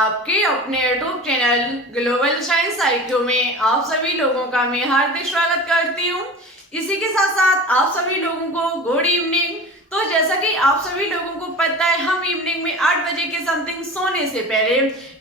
आपके अपने YouTube channel global science IQ में आप सभी लोगों का मैं हार्दिक स्वागत करती हूँ। इसी के साथ साथ आप सभी लोगों को गुड इवनिंग। तो जैसा कि आप सभी लोगों को पता है, हम इवनिंग में 8 बजे के समथिंग सोने से पहले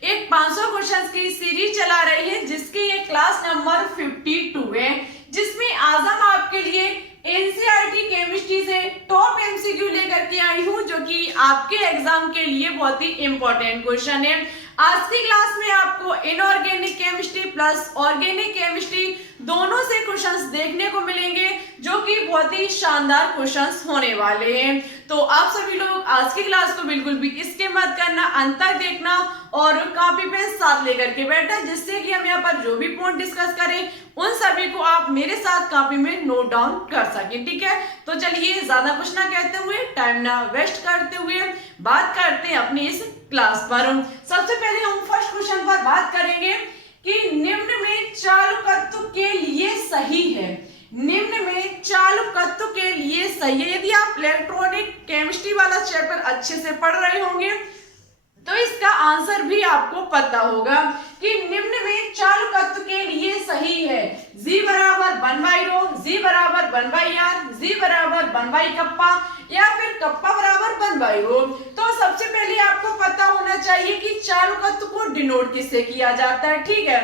एक 500 क्वेश्चंस की सीरीज चला रही है, जिसकी ये क्लास नंबर 52 है, जिसमें आज हम आपके लिए एनसीईआरटी केमिस्ट्री से टॉप एमसीक्यू लेकर के आई हूँ, जो कि आपके एग्जाम के लिए बहुत ही इंपॉर्टेंट क्वेश्चन है। आज की क्लास में आपको inorganic chemistry plus organic chemistry दोनों से क्वेश्चंस देखने को मिलेंगे, जो कि बहुत ही शानदार क्वेश्चंस होने वाले हैं। तो आप सभी लोग आज की क्लास को बिल्कुल भी स्किप मत करना, अंत तक देखना और कॉपी पेन साथ लेकर के बैठना, जिससे कि हम यहाँ पर जो भी पॉइंट डिस्कस करें उन सभी को आप मेरे साथ कॉपी में नोट डाउन कर सके। ठीक है, तो चलिए ज्यादा कुछ ना कहते हुए, टाइम ना वेस्ट करते हुए बात करते हैं अपनी इस क्लास पर। सबसे पहले हम फर्स्ट क्वेश्चन पर बात करेंगे कि निम्न में चालकत्व के लिए सही है। निम्न में चालकत्व के लिए सही है। यदि आप इलेक्ट्रॉनिक केमिस्ट्री वाला चैप्टर अच्छे से पढ़ रहे होंगे तो इसका आंसर भी आपको पता होगा कि निम्न में चालकत्व के लिए सही है। G बराबर 1/ρ, G बराबर 1/r, G बराबर 1/ कप्पा या फिर कप्पा बराबर 1/ρ। तो सबसे पहले आपको पता होना चाहिए कि चालकत्व को डिनोट किससे किया जाता है। ठीक है,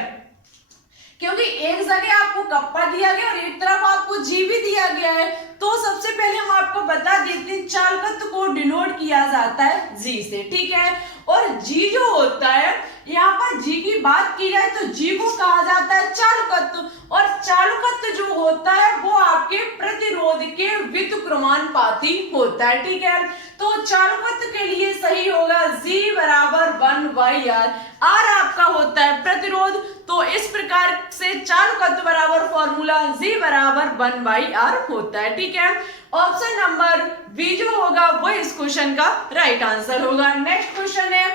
क्योंकि एक जगह आपको कप्पा दिया गया और एक तरफ आपको जी भी दिया गया है। तो सबसे पहले हम आपको बता देते हैं चालकत्व को डिनोट किया जाता है जी से। ठीक है, और जी जो होता है, यहाँ पर जी की बात की जाए तो जी को कहा जाता है चालकत्व, और चालकत्व जो होता है वो आपके प्रतिरोध के व्युत्क्रमानुपाती होता है। ठीक है, तो चालकत्व के लिए सही होगा G बराबर 1/r। R आपका होता है प्रतिरोध, तो इस प्रकार से चालकत्व बराबर फॉर्मूला G बराबर 1/r होता है। ठीक है, ऑप्शन नंबर बी जो होगा वो इस क्वेश्चन का राइट आंसर होगा। नेक्स्ट क्वेश्चन है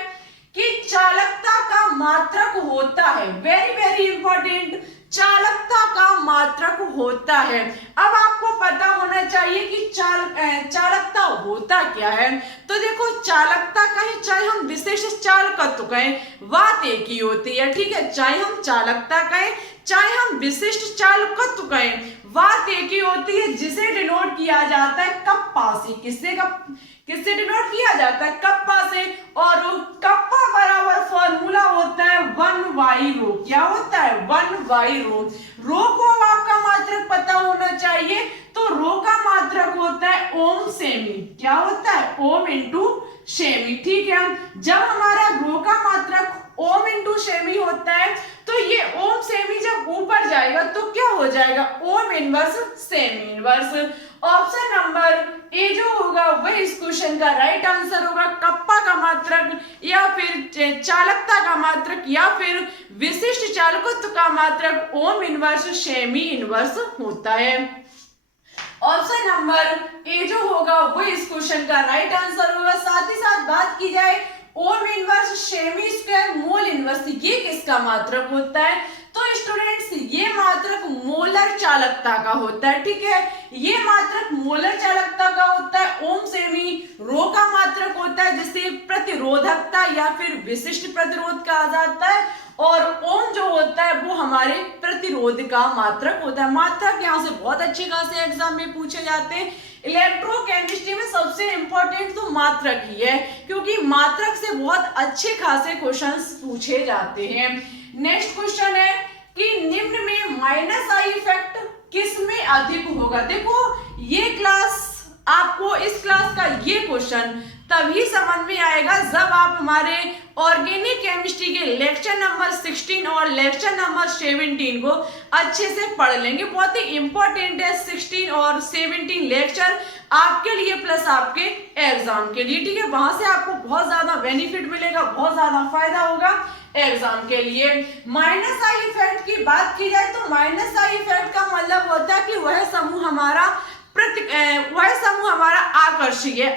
कि चालकता का मात्रक होता है, वेरी वेरी इंपॉर्टेंट, चालकता का मात्रक होता है। अब आपको पता होना चाहिए कि चालकता होता क्या है। तो देखो, चालकता कहें चाहे हम विशिष्ट चालकत्व कहें, बात एक ही होती है। ठीक है, चाहे हम चालकता कहें चाहे हम विशिष्ट चालकत्व कहें, बात एक ही होती है, जिसे डिनोट किया जाता है कप्पा से। किससे डिनोट किया जाता है? कप्पा से। और कप्पा बराबर फॉर्मूला होता है 1/ρ। क्या होता है? 1/ρ। रो को आपका मात्रक पता होना चाहिए, तो रो का मात्रक होता है ओम सेमी। क्या होता है? Ohm into semi. ठीक है, जब हमारा रो का मात्रक ओम इंटू सेमी होता है तो ये ओम सेमी जब ऊपर जाएगा तो क्या हो जाएगा? Ohm inverse semi inverse. Option number A जो होगा वह इस क्वेश्चन का राइट आंसर होगा। कप्पा का मात्रक या फिर चालकता का मात्रक या फिर विशिष्ट चालकत्व का मात्रक ओम इनवर्स सेमी इनवर्स होता है। ऑप्शन नंबर ए जो होगा वो इस क्वेश्चन का राइट आंसर होगा। साथ ही साथ बात की जाए ohm inverse semi square mole inverse, ये किसका मात्रक होता है? तो स्टूडेंट्स, ये मात्रक मोलर चालकता का होता है। ठीक है, ये मात्रक मोलर चालकता का होता है। ओम सेमी रो का मात्रक होता है, जिसे प्रतिरोधकता या फिर विशिष्ट प्रतिरोध कहा जाता है, और ओम जो होता है वो हमारे प्रतिरोध का मात्रक होता है। मात्रक यहाँ से बहुत अच्छे खासे एग्जाम में पूछे जाते हैं। इलेक्ट्रोकेमिस्ट्री में सबसे इंपॉर्टेंट तो मात्रक ही है, क्योंकि मात्रक से बहुत अच्छे खासे क्वेश्चंस पूछे जाते हैं। नेक्स्ट क्वेश्चन है कि निम्न में माइनस आई इफेक्ट किस में अधिक होगा। देखो, ये क्लास आपको इस क्लास का ये क्वेश्चन तभी समझ में आएगा जब आप हमारे ऑर्गेनिक केमिस्ट्री के लेक्चर नंबर 16 और लेक्चर नंबर 17 को अच्छे से पढ़ लेंगे। बहुत ही इंपॉर्टेंट है 16 और 17 लेक्चर आपके लिए प्लस आपके एग्जाम के लिए। ठीक है, वहां से आपको बहुत ज्यादा बेनिफिट मिलेगा, बहुत ज्यादा फायदा होगा एग्जाम के लिए। माइनस आई इफेक्ट की बात की जाए तो माइनस आई इफेक्ट का मतलब होता है कि वह समूह हमारा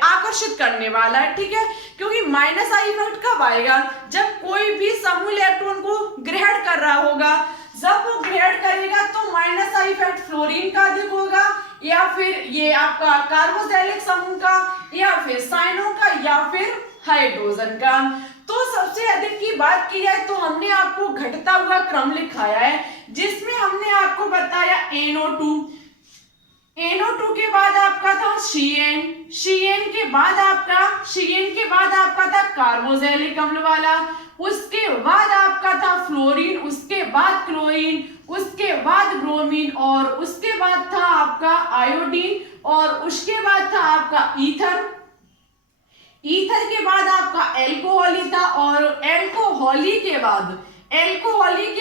आकर्षित करने वाला है। ठीक है, क्योंकि माइनस आई इफेक्ट कब आएगा? जब कोई भी समूह इलेक्ट्रॉन को ग्रहण कर रहा होगा। जब वो ग्रहण करेगा तो माइनस आई इफेक्ट फ्लोरीन का अधिक होगा, या फिर ये आपका कार्बोक्सिलिक समूह का, या फिर साइनो का, या फिर हाइड्रोजन का। तो तो सबसे अधिक की बात की जाए तो हमने आपको घटता हुआ क्रम लिखाया है, जिसमें हमने आपको बताया NO2, NO2 के बाद आपका था Cn के बाद आपका था कार्बोक्सिलिक अम्ल वाला, उसके बाद आपका था फ्लोरीन, उसके बाद क्लोरीन, उसके बाद ब्रोमीन, और उसके बाद था आपका आयोडीन, और उसके बाद था आपका ईथर के बाद आपका एल्कोहल था, और एल्कोहली के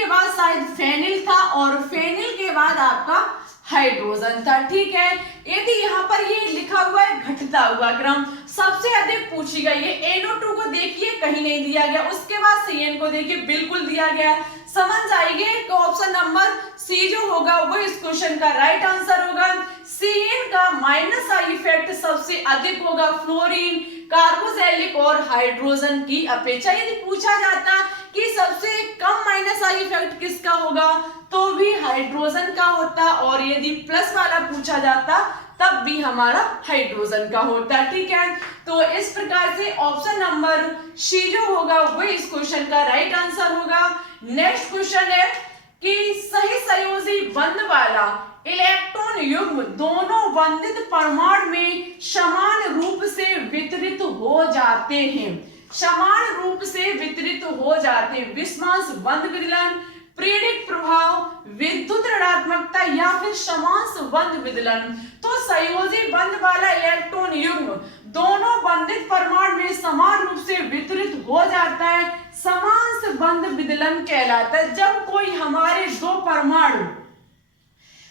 बाद शायद फेनिल था, और फेनिल के बाद आपका हाइड्रोजन था। ठीक है, यदि यहाँ पर ये लिखा हुआ है घटता हुआ क्रम, सबसे अधिक पूछी गई है NO2 को देखिए कहीं नहीं दिया गया, उसके बाद Cn को देखिए बिल्कुल दिया गया, समझ जाएंगे तो ऑप्शन नंबर सी जो होगा वो इस क्वेश्चन का राइट आंसर होगा। Cn का माइनस आई इफेक्ट सबसे अधिक होगा फ्लोरीन, कार्बोक्सिलिक और हाइड्रोजन की अपेक्षा। यदि पूछा जाता कि सबसे कम माइनस आई इफेक्ट किसका होगा तो भी हाइड्रोजन का होता, और यदि प्लस वाला पूछा जाता तब भी हमारा हाइड्रोजन का होता। ठीक है, तो इस प्रकार से ऑप्शन नंबर सी जो होगा वो इस क्वेश्चन का राइट आंसर होगा। नेक्स्ट क्वेश्चन है कि सही संयोजी बंध वाला इलेक्ट्रॉन युग्म दोनों बंधित परमाणु में समान रूप से वितरित हो जाते हैं, विषमांश बंध विदलन, प्रेरक प्रभाव, विद्युत ऋणात्मकता या फिर समांश बंध विदलन। तो संयोजी बंध वाला इलेक्ट्रॉन युग्म दोनों बंधित परमाणु में समान रूप से वितरित हो जाता है, समांश बंध विदलन कहलाता है। जब कोई हमारे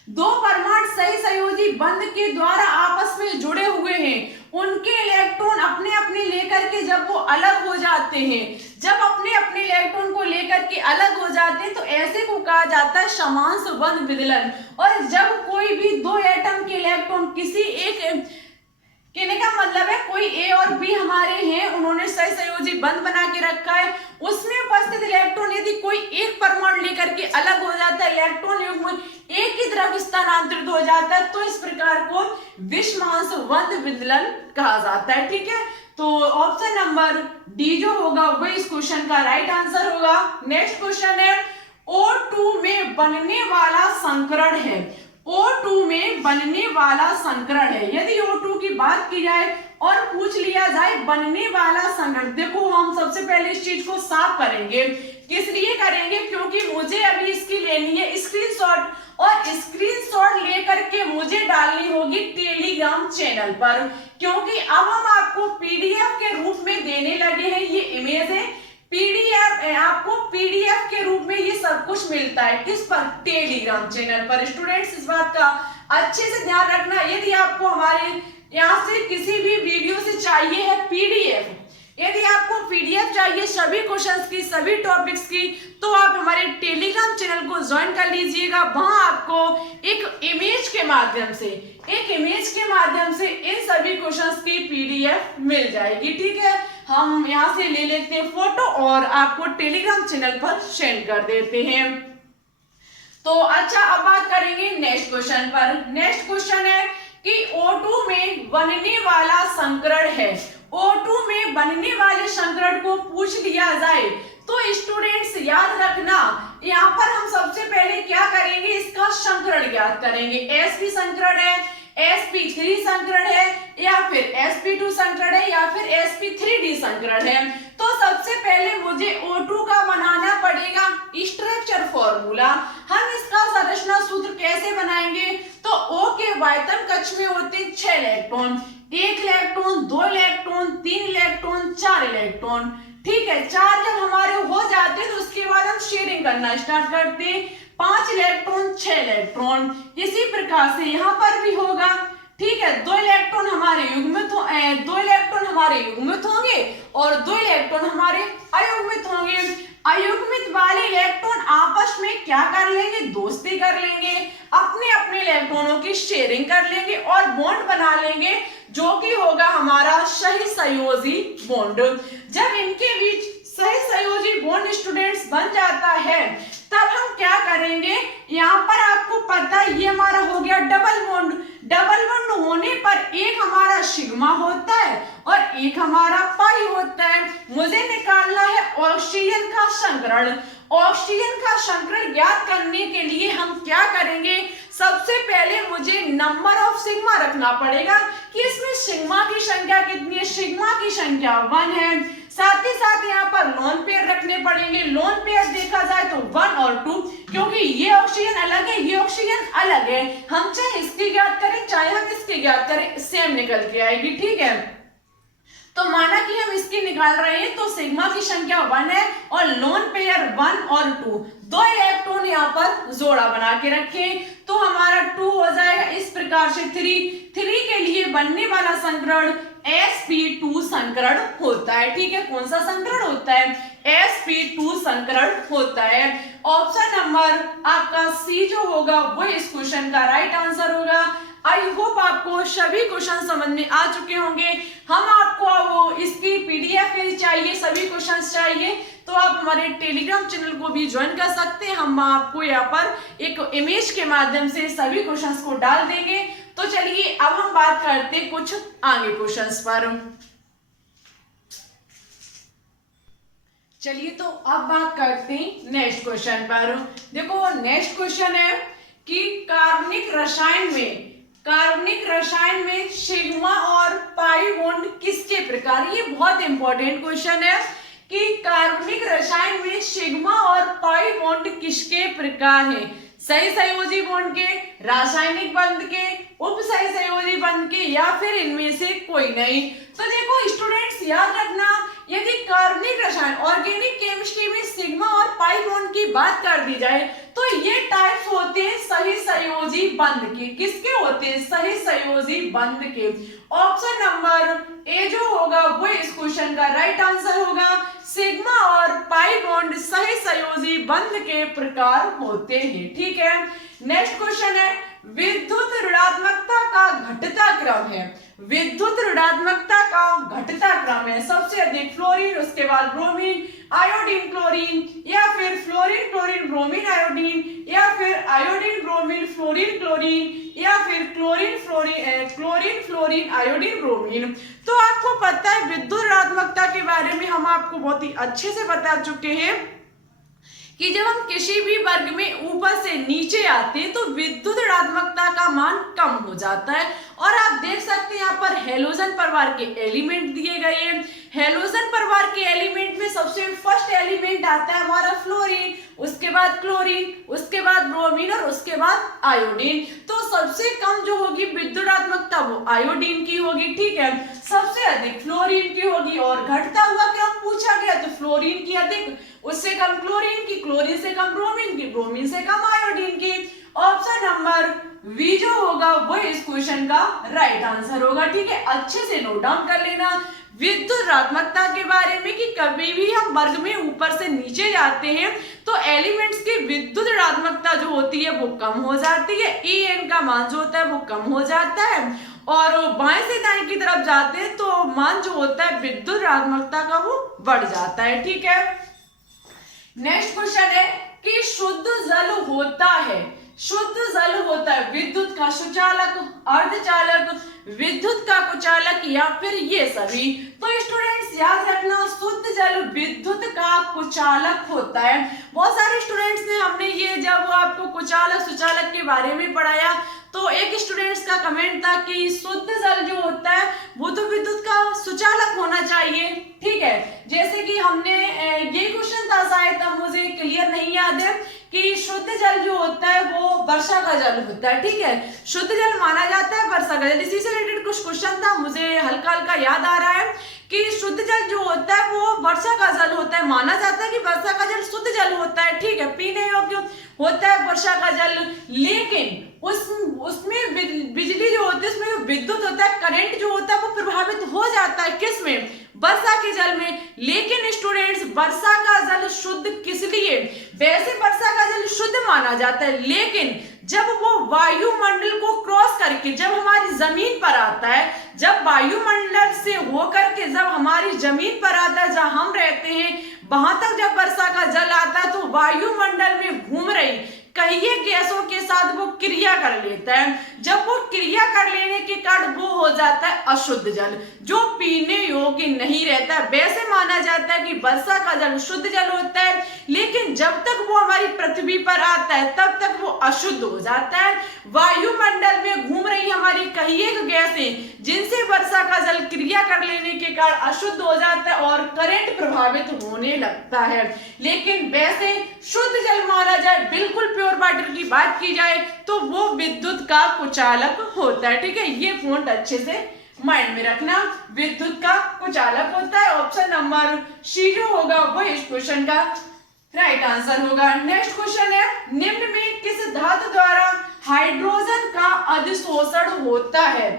दो परमाणु सही संयोजी बंध के द्वारा आपस में जुड़े हुए हैं, उनके इलेक्ट्रॉन अपने अपने लेकर के जब वो अलग हो जाते हैं, जब अपने अपने इलेक्ट्रॉन को लेकर के अलग हो जाते हैं तो ऐसे को कहा जाता है समांश बंध विदलन। और जब कोई भी दो एटम के इलेक्ट्रॉन किसी एक, कहने का मतलब है कोई ए और बी हमारे हैं, उन्होंने सही संयोजी बंध बना के रखा है, उसमें उपस्थित इलेक्ट्रॉन यदि कोई एक परमाणु लेकर के अलग हो जाता है, इलेक्ट्रॉन युग्म एक ही तरफ स्थानांतरित हो जाता है, तो इस प्रकार को विषमांश बंध विदलन कहा जाता है। ठीक है, तो ऑप्शन नंबर डी जो होगा वो इस क्वेश्चन का राइट आंसर होगा। नेक्स्ट क्वेश्चन है O2 में बनने वाला संकरण है, O2 में बनने वाला संकरण है। यदि O2 की बात की जाए और पूछ लिया जाए बनने वाला संकरण, देखो हम सबसे पहले इस चीज को साफ करेंगे। किस लिए करेंगे? क्योंकि मुझे अभी इसकी लेनी है स्क्रीनशॉट, और स्क्रीनशॉट लेकर के मुझे डालनी होगी टेलीग्राम चैनल पर, क्योंकि अब हम आपको पीडीएफ के रूप में देने लगे हैं। ये इमेज है पीडीएफ, आपको पीडीएफ के रूप में ये सब कुछ मिलता है किस पर? टेलीग्राम चैनल पर। स्टूडेंट्स इस बात का अच्छे से ध्यान रखना, यदि आपको हमारे यहाँ से किसी भी वीडियो से चाहिए है पीडीएफ, यदि आपको पीडीएफ चाहिए सभी क्वेश्चंस की, सभी टॉपिक्स की, तो आप हमारे टेलीग्राम चैनल को ज्वाइन कर लीजिएगा। वहां आपको एक इमेज के माध्यम से इन सभी क्वेश्चंस की पीडीएफ मिल जाएगी। ठीक है, हम यहाँ से ले लेते हैं फोटो और आपको टेलीग्राम चैनल पर सेंड कर देते हैं। तो अच्छा, अब बात करेंगे नेक्स्ट क्वेश्चन पर। नेक्स्ट क्वेश्चन है कि O2 में बनने वाला संकरण है, O2 में बनने वाले संकरण को पूछ लिया जाए तो स्टूडेंट्स याद रखना, यहाँ पर हम सबसे पहले क्या करेंगे, इसका संकरण ज्ञात करेंगे। sp संकरण है, sp3 संकरण है, या फिर sp2 संकरण है, या फिर sp3d संकरण है। तो सबसे पहले मुझे O2 का बनाना पड़ेगा स्ट्रक्चर फॉर्मूला। हम इसका संरचना सूत्र कैसे बनाएंगे? तो O के वायतन कक्ष में होते 6 electron, 1 electron, 2 electron, 3 electron, 4 electron. ठीक है, 4 जब हमारे हो जाते हैं तो उसके बाद हम शेयरिंग करना स्टार्ट करते हैं, 5 इलेक्ट्रॉन, 6 इलेक्ट्रॉन। इसी प्रकार से यहाँ पर भी होगा। ठीक है, 2 इलेक्ट्रॉन हमारे युग्मित होंगे और 2 इलेक्ट्रॉन हमारे अयुग्मित होंगे। अयुग्मित वाले इलेक्ट्रॉन आपस में क्या कर लेंगे? दोस्ती कर लेंगे, अपने अपने इलेक्ट्रॉनों की शेयरिंग कर लेंगे और बॉन्ड बना लेंगे, जो कि होगा हमारा सही संयोजी बॉन्ड। जब इनके बीच सही संयोजी बॉन्ड स्टूडेंट्स बन जाता है तब हम क्या करेंगे, यहाँ पर आपको पता है ये हमारा हो गया डबल बॉन्ड। डबल बॉन्ड होने पर पर एक हमारा सिग्मा होता है और एक हमारा पाई होता है। मुझे निकालना है ऑक्सीजन का संकरण। ऑक्सीजन का संकरण ज्ञात करने के लिए हम क्या करेंगे, सबसे पहले मुझे नंबर ऑफ सिग्मा रखना पड़ेगा कि इसमें सिग्मा की संख्या कितनी है। सिग्मा की संख्या 1 है। साथ ही साथ यहाँ पर लोन पेयर रखने पड़ेंगे। लोन पेयर देखा जाए तो 1 और 2, क्योंकि ये ऑक्सीजन अलग है, ये ऑक्सीजन अलग है। हम चाहे इसकी ज्ञात करें चाहे हम इसकी ज्ञात करें, सेम निकल के आएगी। ठीक है, तो माना कि हम इसकी निकाल रहे हैं तो सिग्मा की संख्या 1 है और लोन पेयर 1 और 2, 2 इलेक्ट्रॉन यहाँ पर जोड़ा बना के रखें तो हमारा 2 हो जाएगा। इस प्रकार से 3 के लिए बनने वाला संकरण sp2 संकरण होता है। ठीक है, कौन सा संकरण होता है, sp2 संकरण होता है। ऑप्शन नंबर आपका सी जो होगा वो इस क्वेश्चन का राइट आंसर होगा। आई होप आपको सभी क्वेश्चन समझ में आ चुके होंगे। हम आपको वो इसकी पीडीएफ चाहिए, सभी क्वेश्चंस चाहिए तो आप हमारे टेलीग्राम चैनल को भी ज्वाइन कर सकते हैं। हम आपको यहाँ पर एक इमेज के माध्यम से सभी क्वेश्चंस को डाल देंगे। तो चलिए अब हम बात करते हैं कुछ आगे क्वेश्चंस पर। चलिए तो अब बात करते हैं नेक्स्ट क्वेश्चन पर। देखो नेक्स्ट क्वेश्चन है कि कार्बनिक रसायन में सिग्मा और पाई बॉन्ड किसके प्रकार। ये बहुत इंपॉर्टेंट क्वेश्चन है कि कार्बनिक रसायन में सिग्मा और पाई बॉन्ड किसके प्रकार है। सही संयोजी बॉन्ड के, रासायनिक बंध के, उप सही संयोजी बंध के या फिर इनमें से कोई नहीं। तो देखो स्टूडेंट्स याद रखना, यदि कार्बनिक रसायन ऑर्गेनिक केमिस्ट्री में सिग्मा और पाई बॉन्ड की बात कर दी जाए तो ये टाइप्स होते हैं सही संयोजी बंध के। किसके होते हैं, सही संयोजी बंध के। ऑप्शन नंबर ए जो होगा वो इस क्वेश्चन का राइट आंसर होगा। सिग्मा और पाई बॉन्ड सही संयोजी बंध के प्रकार होते हैं। ठीक है, नेक्स्ट क्वेश्चन है विद्युत ऋणात्मकता का घटता क्रम है। विद्युत ऋणात्मकता का घटता क्रम है, सबसे अधिक फ्लोरीन, उसके बाद ब्रोमीन, आयोडीन, क्लोरीन, या फिर फ्लोरीन क्लोरीन ब्रोमीन आयोडीन, या फिर आयोडीन ब्रोमीन फ्लोरीन क्लोरीन, या फिर क्लोरीन फ्लोरीन आयोडीन ब्रोमीन। तो आपको पता है विद्युत ऋणात्मकता के बारे में हम आपको बहुत ही अच्छे से बता चुके हैं कि जब हम किसी भी वर्ग में ऊपर से नीचे आते हैं तो विद्युत ऋणात्मकता का मान कम हो जाता है। और आप देख सकते हैं यहाँ पर हेलोजन परिवार के एलिमेंट दिए गए हैं। हेलोजन परिवार के एलिमेंट में सबसे फर्स्ट एलिमेंट आता है हमारा फ्लोरीन, उसके बाद क्लोरीन, उसके बाद ब्रोमीन और उसके बाद आयोडीन। तो सबसे कम जो होगी विद्युत ऋणात्मकता वो आयोडीन की होगी। ठीक है, सबसे अधिक फ्लोरीन की होगी और घटता हुआ क्रम पूछा गया तो फ्लोरीन की अधिक, उससे कम क्लोरीन की, क्लोरीन से कम ब्रोमीन की, ब्रोमीन से कम आयोडीन की। ऑप्शन नंबर वी जो होगा वो इस क्वेश्चन का राइट आंसर होगा। ठीक है, अच्छे से नोट डाउन कर लेना विद्युत ऋणात्मकता के बारे में कि कभी भी हम वर्ग में ऊपर से नीचे जाते हैं तो एलिमेंट्स की विद्युत ऋणात्मकता जो होती है वो कम हो जाती है, En का मान जो होता है वो कम हो जाता है, और बाएं से दाएं की तरफ जाते हैं तो मान जो होता है विद्युत ऋणात्मकता का वो बढ़ जाता है। ठीक है, नेक्स्ट क्वेश्चन है कि शुद्ध जल होता है, शुद्ध जल होता है विद्युत का सुचालक, अर्धचालक, विद्युत का कुचालक या फिर ये सभी। तो स्टूडेंट्स याद रखना शुद्ध जल विद्युत का कुचालक होता है। बहुत सारे स्टूडेंट्स ने हमने ये जब आपको कुचालक सुचालक के बारे में पढ़ाया तो एक स्टूडेंट्स का कमेंट था कि शुद्ध जल जो होता है वो तो विद्युत का सुचालक होना चाहिए। ठीक है, जैसे कि हमने ये क्वेश्चन था शायद, मुझे क्लियर नहीं याद है कि शुद्ध जल जो होता है वो वर्षा का जल होता है। ठीक है, शुद्ध जल माना जाता है वर्षा का जल। इसी से रिलेटेड कुछ क्वेश्चन था, मुझे हल्का हल्का याद आ रहा है कि शुद्ध जल जो होता है वो वर्षा का जल होता है। माना जाता है कि वर्षा का जल शुद्ध जल होता है। ठीक है, पीने योग्य होता है वर्षा का जल, लेकिन उसमें बिजली जो होती है, उसमें जो विद्युत होता है, करंट जो होता है वो प्रभावित हो जाता है किसमें, वर्षा के जल में। लेकिन स्टूडेंट्स वर्षा का जल शुद्ध किस लिए, वैसे वर्षा का जल शुद्ध माना जाता है, लेकिन जब वो वायुमंडल को क्रॉस करके जब हमारी जमीन पर आता है, जब वायुमंडल से होकर के जब हमारी जमीन पर आता है जहां हम रहते हैं, वहां तक जब वर्षा का जल आता है तो वायुमंडल में घूम रही कहिए गैसों के साथ बाद वो क्रिया कर लेता है। जब वो क्रिया कर लेने के कारण वो हो जाता है अशुद्ध जल, जो पीने योग्य नहीं रहता। वैसे माना जाता है कि वर्षा का जल शुद्ध जल होता है, लेकिन जब तक वो हमारी पृथ्वी पर आता है तब तक वो अशुद्ध हो जाता है। वायुमंडल में घूम रही हमारी कई एक गैसें जिनसे वर्षा का जल क्रिया कर लेने के कारण अशुद्ध हो जाता है और करंट प्रभावित होने लगता है। लेकिन वैसे शुद्ध जल माना जाए, बिल्कुल प्योर वाटर की बात की जाए, तो वो विद्युत का कुचालक होता है। ठीक है, ये पॉइंट अच्छे से माइंड में रखना, विद्युत का कुचालक होता है। ऑप्शन नंबर सी जो होगा वो इस क्वेश्चन का राइट आंसर होगा। नेक्स्ट क्वेश्चन है, निम्न में किस धातु द्वारा हाइड्रोजन का अधिशोषण होता है?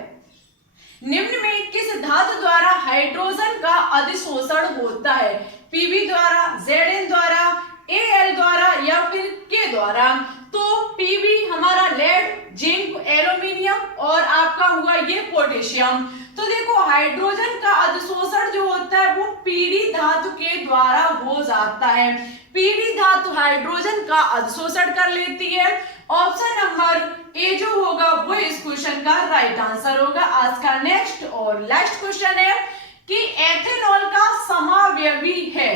निम्न में किस धातु द्वारा हाइड्रोजन का अधिशोषण होता है? पीबी द्वारा, Zn द्वारा, Al द्वारा या फिर K द्वारा? तो पीबी हमारा लेड, जिंक, एल्यूमिनियम और आपका हुआ ये पोटेशियम। तो देखो हाइड्रोजन का अधिशोषण जो होता है वो पीडी धातु के द्वारा हो जाता है। पीडी धातु हाइड्रोजन का अधिशोषण कर लेती है। ऑप्शन नंबर ए जो होगा वो इस क्वेश्चन का राइट आंसर होगा। आज का नेक्स्ट और लास्ट क्वेश्चन है कि एथेनॉल का समावयवी है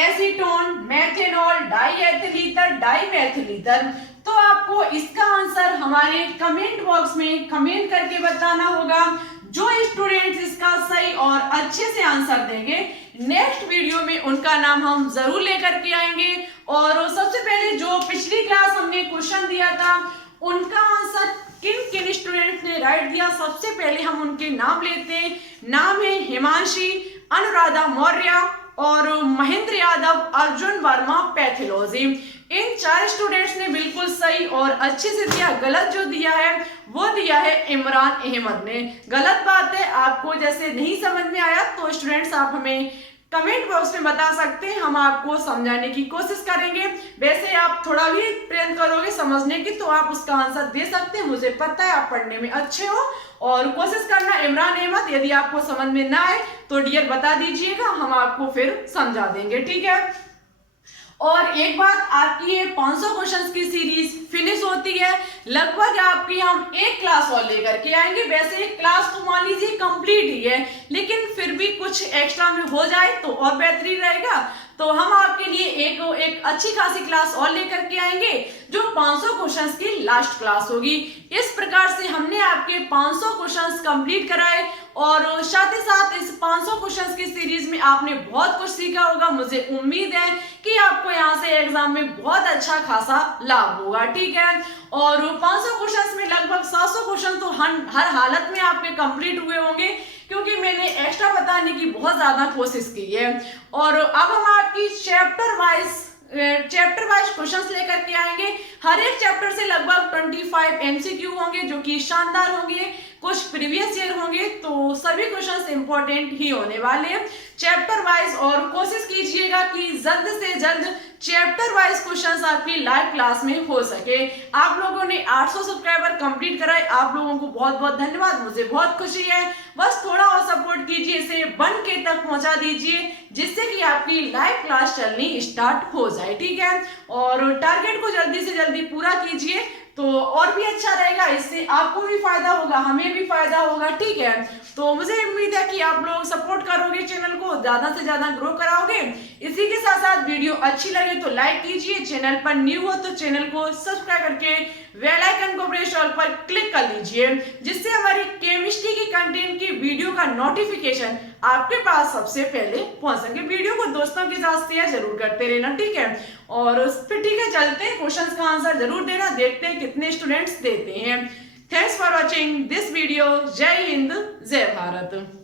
एसीटोन, मेथेनॉल, डाईएथिलीथर, डाईमेथिलीथर। तो आपको इसका आंसर हमारे कमेंट बॉक्स में कमेंट करके बताना होगा। जो स्टूडेंट्स इसका सही और अच्छे से आंसर देंगे नेक्स्ट वीडियो में उनका नाम हम जरूर लेकर के आएंगे। और सबसे पहले जो पिछली क्लास हमने क्वेश्चन दिया था उनका आंसर किन किन स्टूडेंट्स ने राइट दिया, सबसे पहले हम उनके नाम लेते हैं। नाम है हिमांशी, अनुराधा मौर्य और महेंद्र यादव, अर्जुन वर्मा पैथोलॉजी। इन 4 स्टूडेंट्स ने बिल्कुल सही और अच्छे से दिया। गलत जो दिया है वो दिया है इमरान अहमद ने। गलत बात है, आपको जैसे नहीं समझ में आया तो स्टूडेंट्स आप हमें कमेंट बॉक्स में बता सकते हैं, हम आपको समझाने की कोशिश करेंगे। वैसे आप थोड़ा भी प्रयत्न करोगे समझने की तो आप उसका आंसर दे सकते हैं, मुझे पता है आप पढ़ने में अच्छे हो। और कोशिश करना इमरान अहमद, यदि आपको समझ में ना आए तो डियर बता दीजिएगा, हम आपको फिर समझा देंगे। ठीक है, और एक बात, आपकी ये 500 क्वेश्चंस की सीरीज फिनिश होती है। लगभग आपकी हम एक क्लास और लेकर के आएंगे। वैसे एक क्लास तो मान लीजिए कंप्लीट ही है, लेकिन फिर भी कुछ एक्स्ट्रा में हो जाए तो और बेहतरीन रहेगा। तो हम आपके लिए एक अच्छी खासी क्लास और लेकर के आएंगे जो 500 क्वेश्चंस की लास्ट क्लास होगी। इस प्रकार से हमने आपके 500 क्वेश्चंस कंप्लीट कराए और साथ ही साथ इस 500 क्वेश्चंस की सीरीज में आपने बहुत कुछ सीखा होगा। मुझे उम्मीद है कि आपको यहाँ से एग्जाम में बहुत अच्छा खासा लाभ होगा। ठीक है, और 500 क्वेश्चंस में लगभग 700 क्वेश्चन तो हर हालत में आपके कंप्लीट हुए होंगे, क्योंकि मैंने एक्स्ट्रा बताने की बहुत ज्यादा कोशिश की है। और अब हम आपकी चैप्टर वाइज क्वेश्चंस लेकर के आएंगे। हर एक चैप्टर से लगभग 25 MCQ होंगे जो कि शानदार होंगे, कुछ प्रीवियस ईयर होंगे, तो सभी क्वेश्चंस इंपॉर्टेंट ही होने वाले हैं चैप्टर वाइज। और कोशिश कीजिएगा कि जल्द से जल्द चैप्टर वाइज क्वेश्चंस आपकी लाइव क्लास में हो सके। आप लोगों ने 800 सब्सक्राइबर कंप्लीट कराए, आप लोगों को बहुत बहुत धन्यवाद, मुझे बहुत खुशी है। बस थोड़ा और सपोर्ट कीजिए, इसे 1K तक पहुंचा दीजिए, जिससे कि आपकी लाइव क्लास चलनी स्टार्ट हो जाए। ठीक है, और टारगेट को जल्दी से जल्दी पूरा कीजिए तो और भी अच्छा रहेगा। इससे आपको भी फायदा होगा, हमें भी फायदा होगा। ठीक है, तो मुझे उम्मीद है कि आप लोग सपोर्ट करोगे, चैनल को ज्यादा से ज्यादा ग्रो कराओगे। इसी के साथ साथ वीडियो अच्छी लगे तो लाइक कीजिए, चैनल पर न्यू हो तो चैनल को सब्सक्राइब करके बेल आइकन को प्रेस ऑल पर क्लिक कर लीजिए, जिससे हमारी केमिस्ट्री की कंटेंट की वीडियो का नोटिफिकेशन आपके पास सबसे पहले पहुंच सके। वीडियो को दोस्तों के साथ शेयर जरूर करते रहना। ठीक है, और फिर ठीक है, चलते हैं क्वेश्चंस का आंसर जरूर देना, देखते हैं कितने स्टूडेंट्स देते हैं। Thanks for watching this video. जय हिंद, जय भारत।